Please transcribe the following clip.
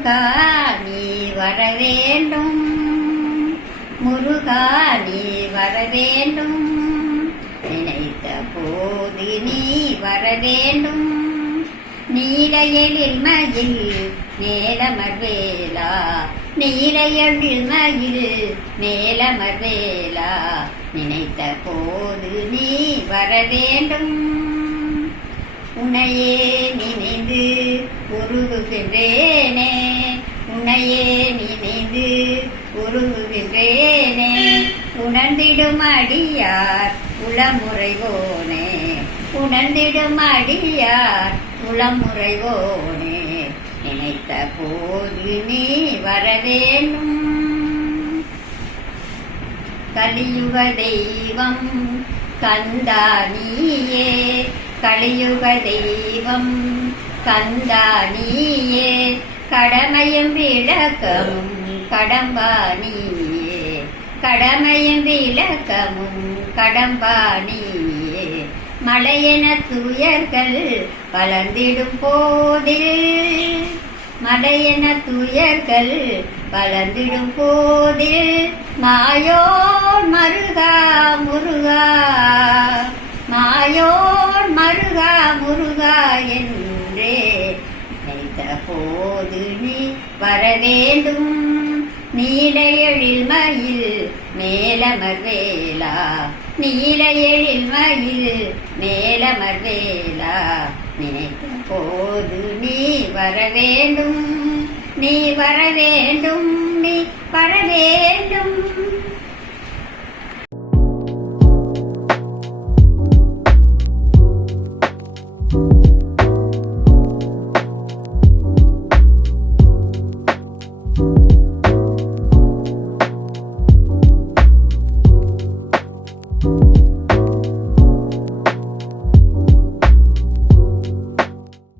முருகா நீ வர வேண்டும், முருகா நீ வர வேண்டும், நினைத்த போது நீ வர வேண்டும். நீரையெழில் மயில் மேலமர்வேலா, நீரையெழில் மயில் மேலமர்வேலா, நினைத்த போது நீ வர வேண்டும். உன்னையே நினைந்து உருகுகின்றேனே, உன்னையே நினைந்து உருகுகின்றேனே, உணர்ந்திடும் அடியார் உளமுறைவோனே, உணர்ந்திடும் அடியார் உளமுறைவோனே, நினைத்த போது நீ வர வேண்டும். கலியுக தெய்வம் கந்தா நீயே, கலியுக தெய்வம் கந்தா நீயே, கடமையும் விளக்கமும் கடம்பா நீயே, கடமையும் விளக்கமும் கடம்பா நீயே, மலையென துயர்கள் வளர்ந்திடும் போதில், மலையென துயர்கள் வளர்ந்திடும் போதில், மாயோர் மருகா முருகா, மாயோர் மருகா முருகா என்றே நினைத்த போது நீ வர வேண்டும். நீலையெழில் மயில் மேலமர்வேலா, நீலையெழில் மயில் மேலமர்வேலா, நினைத்த போது நீ வர வேண்டும், நீ வர வேண்டும், நீ வர வேண்டும்.